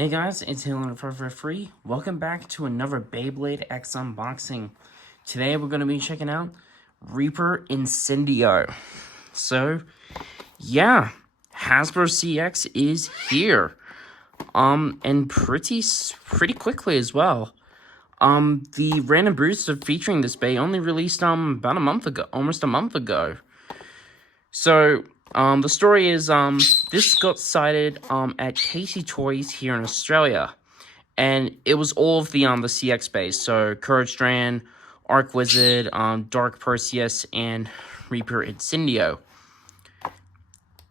Hey guys, it's Halen for free. Welcome back to another Beyblade X unboxing. Today we're going to be checking out Reaper Incendio. So, yeah, Hasbro CX is here. And pretty quickly as well. The random booster featuring this bay only released about a month ago, almost a month ago. So, the story is this got cited at Casey Toys here in Australia. And it was all of the CX base, so Courage Strand, Arc Wizard, Dark Perseus, and Reaper Incendio.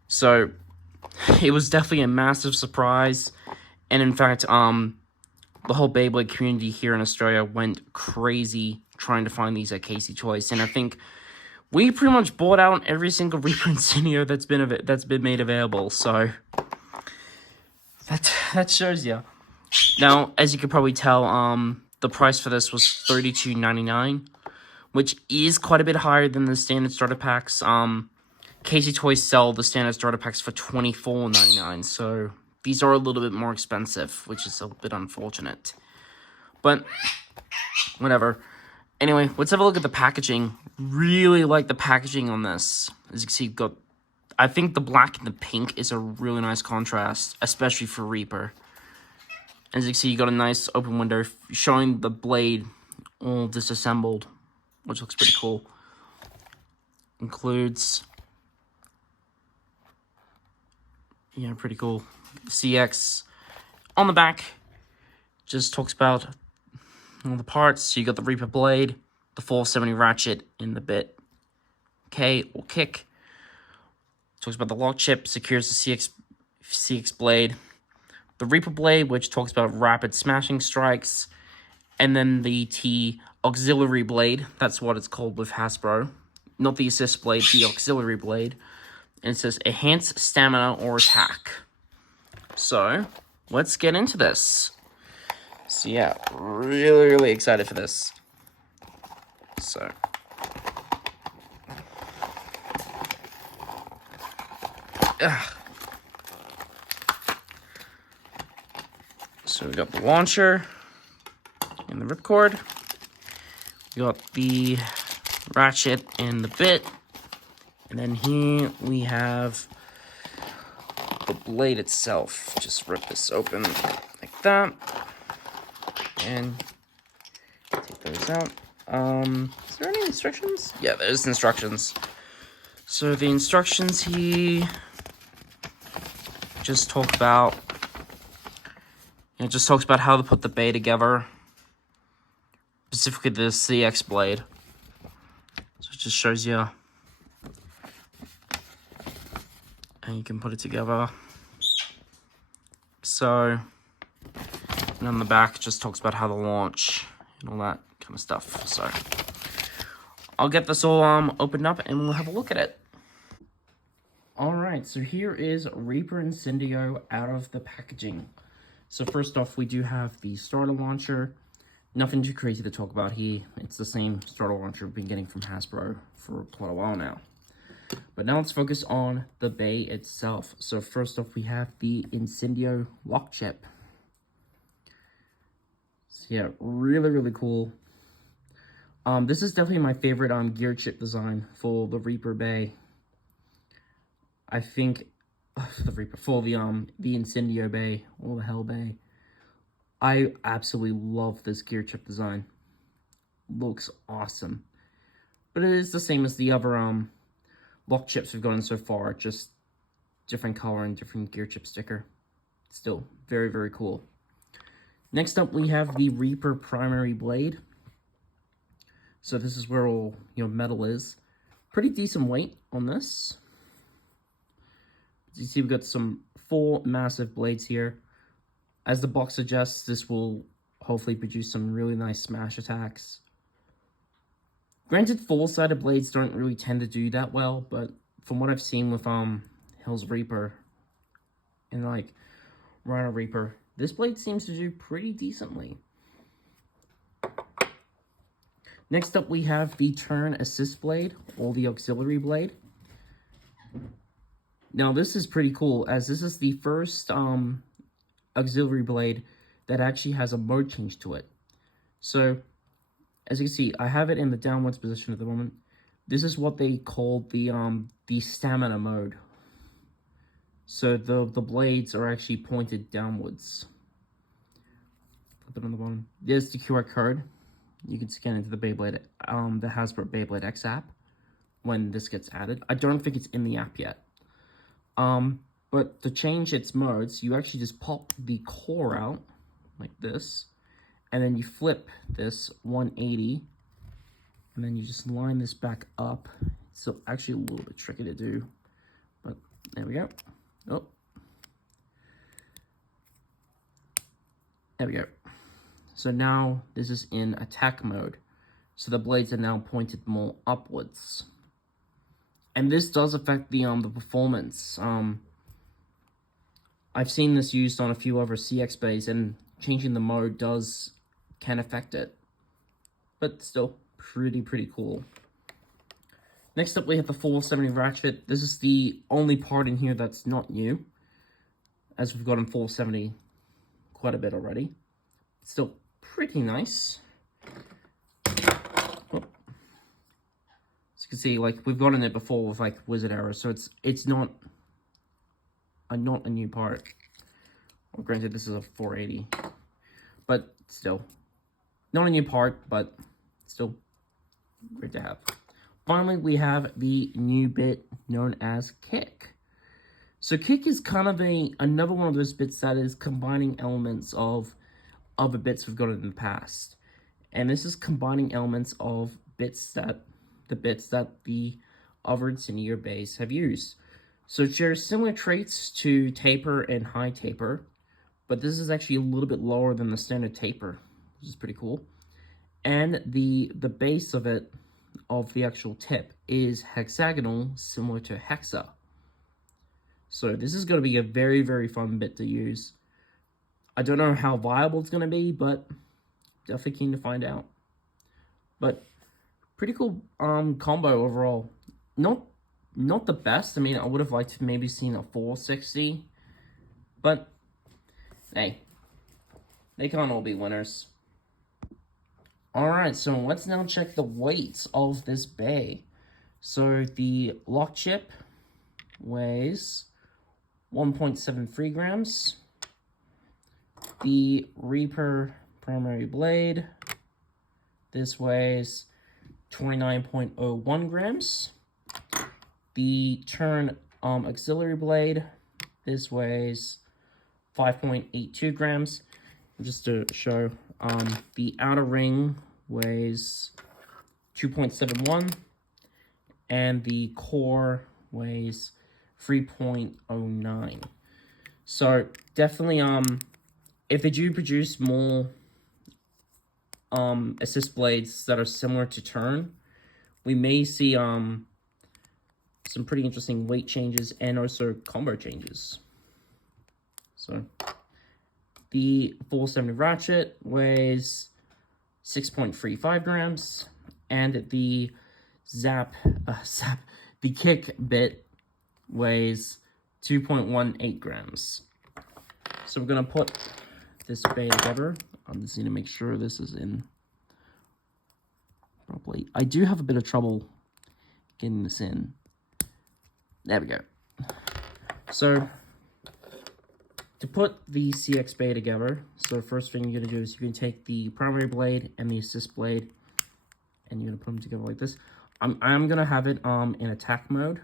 So it was definitely a massive surprise, and in fact, the whole Beyblade community here in Australia went crazy trying to find these at Casey Toys, and I think we pretty much bought out every single Reaper Incendio that's been made available. So that shows you. Now, as you could probably tell, the price for this was $32.99, which is quite a bit higher than the standard starter packs. Casey Toys sell the standard starter packs for $24.99, so these are a little bit more expensive, which is a bit unfortunate. But, whatever. Anyway, let's have a look at the packaging. Really like the packaging on this. As you can see, you've got, I think the black and the pink is a really nice contrast, especially for Reaper. As you can see, you got a nice open window showing the blade all disassembled, which looks pretty cool. Includes, yeah, pretty cool. CX on the back just talks about all the parts. So you got the Reaper blade, the 470 ratchet, and the bit K or kick. Talks about the lock chip, secures the CX blade. The Reaper blade, which talks about rapid smashing strikes, and then the T auxiliary blade. That's what it's called with Hasbro. Not the assist blade, the auxiliary blade. And it says enhance stamina or attack. So, let's get into this. So yeah, really excited for this. So, So we got the launcher and the ripcord. We got the ratchet and the bit. And then here we have the blade itself. Just rip this open like that. And take those out. Is there any instructions? Yeah, there's instructions. So the instructions here just talk about, it just talks about how to put the bay together, specifically the CX blade. So it just shows you, and you can put it together. So, and on the back it just talks about how to launch and all that kind of stuff. So, I'll get this all opened up and we'll have a look at it. Alright, so here is Reaper Incendio out of the packaging. So first off, we do have the starter launcher. Nothing too crazy to talk about here. It's the same starter launcher we've been getting from Hasbro for quite a while now. But now let's focus on the bay itself. So first off, we have the Incendio lock chip. So yeah, really cool. This is definitely my favorite gear chip design for the Reaper bay. I think the Reaper for the Incendio bay or the Hell bay. I absolutely love this gear chip design. Looks awesome. But it is the same as the other lock chips we've gotten so far, just different color and different gear chip sticker. Still very cool. Next up we have the Reaper primary blade. So this is where all metal is. Pretty decent weight on this. As you see, we've got 4 massive blades here. As the box suggests, this will hopefully produce some really nice smash attacks. Granted, 4-sided blades don't really tend to do that well, but from what I've seen with Hill's Reaper and like Rhino Reaper, this blade seems to do pretty decently. Next up, we have the turn assist blade or the auxiliary blade. Now, this is pretty cool, as this is the first auxiliary blade that actually has a mode change to it. So, as you can see, I have it in the downwards position at the moment. This is what they call the stamina mode. So the blades are actually pointed downwards. Flip it on the bottom. There's the QR code. You can scan into the Beyblade, the Hasbro Beyblade X app when this gets added. I don't think it's in the app yet. But to change its modes, you actually just pop the core out like this, and then you flip this 180, and then you just line this back up. It's actually a little bit tricky to do, but there we go. Oh, there we go. So now this is in attack mode. So the blades are now pointed more upwards. And this does affect the performance. I've seen this used on a few other CX bays, and changing the mode can affect it. But still, pretty cool. Next up, we have the 470 ratchet. This is the only part in here that's not new, as we've got in 470 quite a bit already. Still pretty nice. Oh. As you can see, like, we've gotten it before with like wizard error, so it's not a new part. Well, granted, this is a 480, but still not a new part, but still great to have. Finally, we have the new bit known as Kick. So Kick is kind of another one of those bits that is combining elements of other bits we've got in the past. And this is combining elements of the bits that the other Incendio bays have used. So it shares similar traits to taper and high taper, but this is actually a little bit lower than the standard taper, which is pretty cool. And the base of it, of the actual tip, is hexagonal, similar to hexa. So this is going to be a very fun bit to use. I don't know how viable it's going to be, but definitely keen to find out. But pretty cool combo overall. Not the best. I mean, I would have liked to maybe seen a 460, but hey, they can't all be winners. Alright, so let's now check the weights of this bay. So the lock chip weighs 1.73 grams. The Reaper primary blade, this weighs 29.01 grams. The Turn auxiliary blade, this weighs 5.82 grams. Just to show, the outer ring weighs 2.71, and the core weighs 3.09. So definitely, if they do produce more assist blades that are similar to Turn, we may see some pretty interesting weight changes and also combo changes. So the 470 ratchet weighs 6.35 grams, and the the Kick bit weighs 2.18 grams. So we're gonna put this bay together. I'm just gonna make sure this is in properly. I do have a bit of trouble getting this in. There we go. So to put the CX bay together, so first thing you're gonna do is you're gonna take the primary blade and the assist blade, and you're gonna put them together like this. I'm gonna have it in attack mode.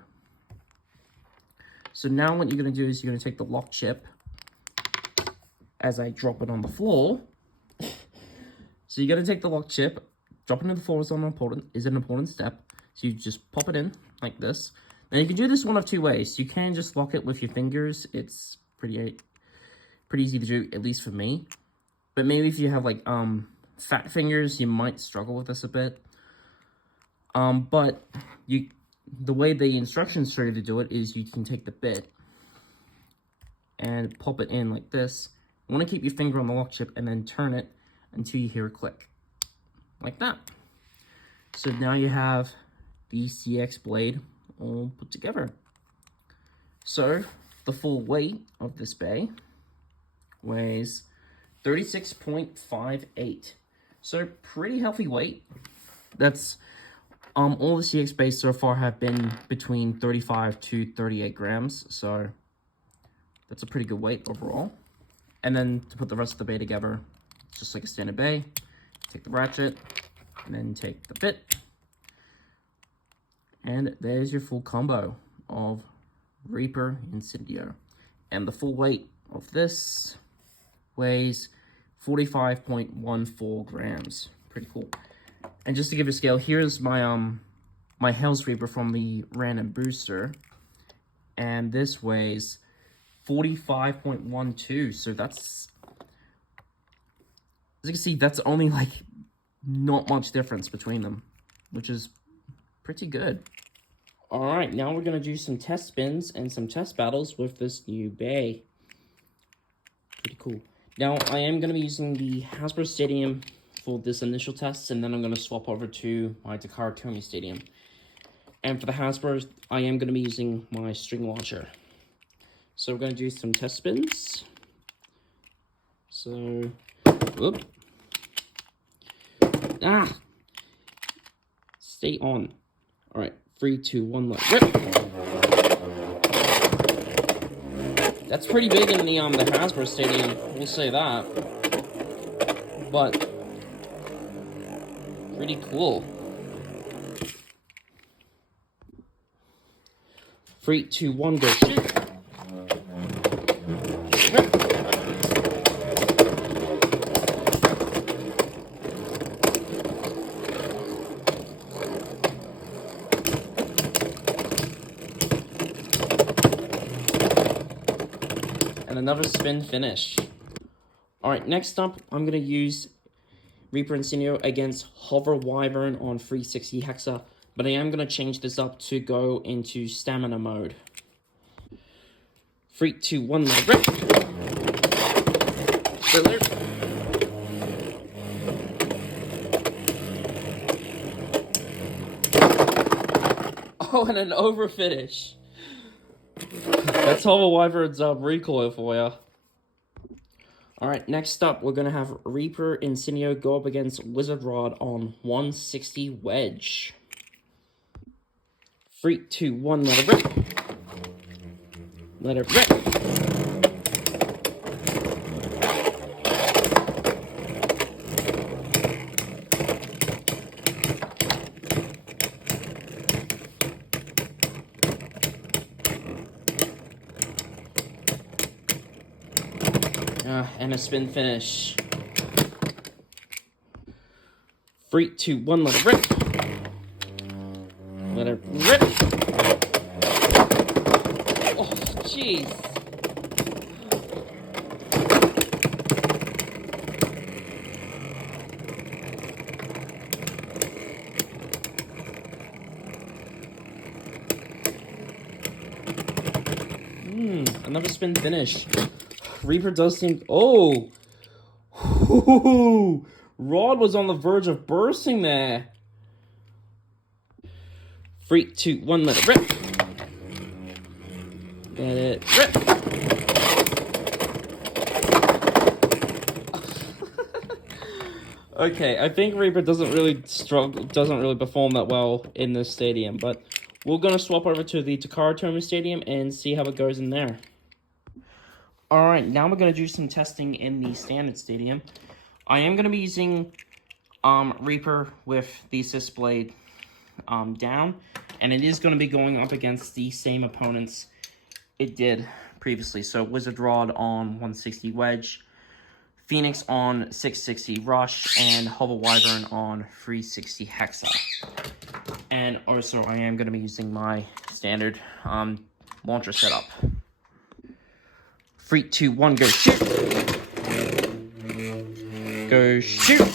So now what you're gonna do is you're gonna take the lock chip as I drop it on the floor. So you're gonna take the lock chip, drop it into the floor is an important step. So you just pop it in like this. Now you can do this one of two ways. You can just lock it with your fingers. It's pretty easy to do, at least for me. But maybe if you have like fat fingers, you might struggle with this a bit. But the way the instructions show you to do it is you can take the bit and pop it in like this. You want to keep your finger on the lock chip and then turn it until you hear a click, like that. So now you have the CX blade all put together. So the full weight of this bay weighs 36.58. So pretty healthy weight. That's all the CX bays so far have been between 35 to 38 grams. So that's a pretty good weight overall. And then to put the rest of the bay together, just like a standard bay, take the ratchet, and then take the bit. And there's your full combo of Reaper Incendio. And the full weight of this weighs 45.14 grams. Pretty cool. And just to give you a scale, here's my my Hell's Reaper from the random booster. And this weighs 45.12. So that's, as you can see, that's only like not much difference between them, which is pretty good. Alright, now we're going to do some test spins and some test battles with this new bay. Pretty cool. Now, I am going to be using the Hasbro Stadium for this initial test, and then I'm going to swap over to my Takara Tomy Stadium. And for the Hasbro, I am going to be using my string launcher. So we're going to do some test spins. So, whoop. Ah! Stay on. Alright, 3, 2, 1, let rip! That's pretty big in the Hasbro Stadium, we'll say that. But pretty cool. 3, 2, 1, go shoot! Rip! And another spin finish. Alright, next up, I'm going to use Reaper Incendio against Hover Wyvern on 360 Hexa, but I am going to change this up to go into Stamina mode. 3, 2, 1, let it rip! Thriller. Oh, and an overfinish. That's Hover Wyvern's recoil for ya. Alright, next up, we're going to have Reaper Incendio go up against Wizard Rod on 160 Wedge. 3, 2, 1, let it rip. Let it rip. And a spin finish. 3, 2, 1, let it rip. Let it rip. Oh, jeez. Another spin finish. Reaper does seem... Oh! Ooh, Rod was on the verge of bursting there. 3, 2, 1, let it rip. Let it rip. Okay, I think Reaper doesn't really perform that well in this stadium, but we're gonna swap over to the Takara Tomy Stadium and see how it goes in there. Alright, now we're going to do some testing in the standard stadium. I am going to be using Reaper with the assist blade down, and it is going to be going up against the same opponents it did previously. So Wizard Rod on 160 Wedge, Phoenix on 660 Rush, and Hover Wyvern on 360 Hexa. And also I am going to be using my standard launcher setup. 3, 2, 1, go shoot! Go shoot!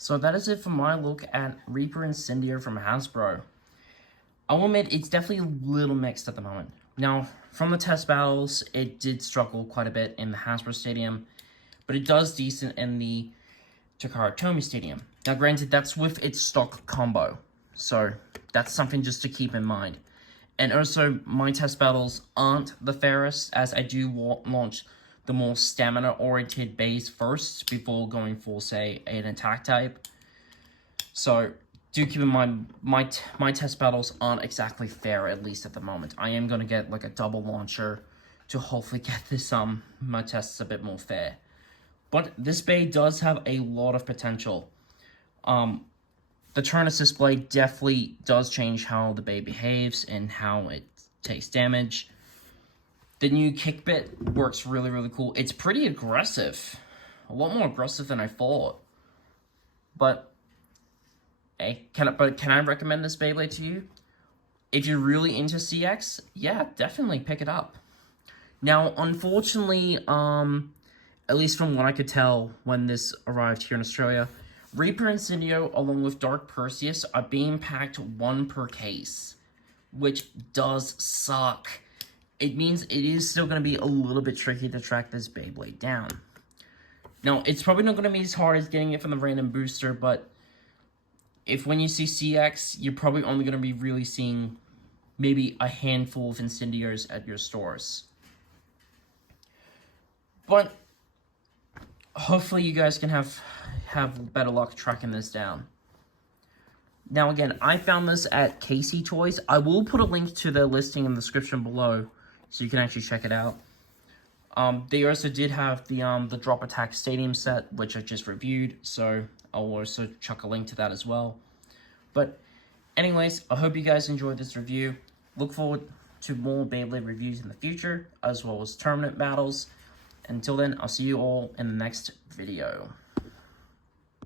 So that is it for my look at Reaper Incendio from Hasbro. I will admit, it's definitely a little mixed at the moment. Now, from the test battles, it did struggle quite a bit in the Hasbro Stadium, but it does decent in the Takara Tomy Stadium. Now, granted, that's with its stock combo, so that's something just to keep in mind. And also, my test battles aren't the fairest, as I do launch the more stamina-oriented base first before going for, say, an attack type. So, do keep in mind, my test battles aren't exactly fair, at least at the moment. I am going to get, like, a double launcher to hopefully get this, my tests a bit more fair. But this bay does have a lot of potential. The turn assist blade definitely does change how the bay behaves and how it takes damage. The new kick bit works really, really cool. It's pretty aggressive. A lot more aggressive than I thought. But, hey, can I recommend this Beyblade to you? If you're really into CX, yeah, definitely pick it up. Now, unfortunately, at least from what I could tell when this arrived here in Australia, Reaper Incendio along with Dark Perseus are being packed 1 per case, which does suck. It means it is still going to be a little bit tricky to track this Beyblade down. Now, it's probably not going to be as hard as getting it from the random booster, but if when you see CX, you're probably only going to be really seeing maybe a handful of Incendios at your stores. But hopefully you guys can have better luck tracking this down. Now again, I found this at Casey Toys. I will put a link to the listing in the description below, so you can actually check it out. They also did have the Drop Attack Stadium set, which I just reviewed, so I'll also chuck a link to that as well. But anyways, I hope you guys enjoyed this review. Look forward to more Beyblade reviews in the future, as well as tournament battles. Until then, I'll see you all in the next video.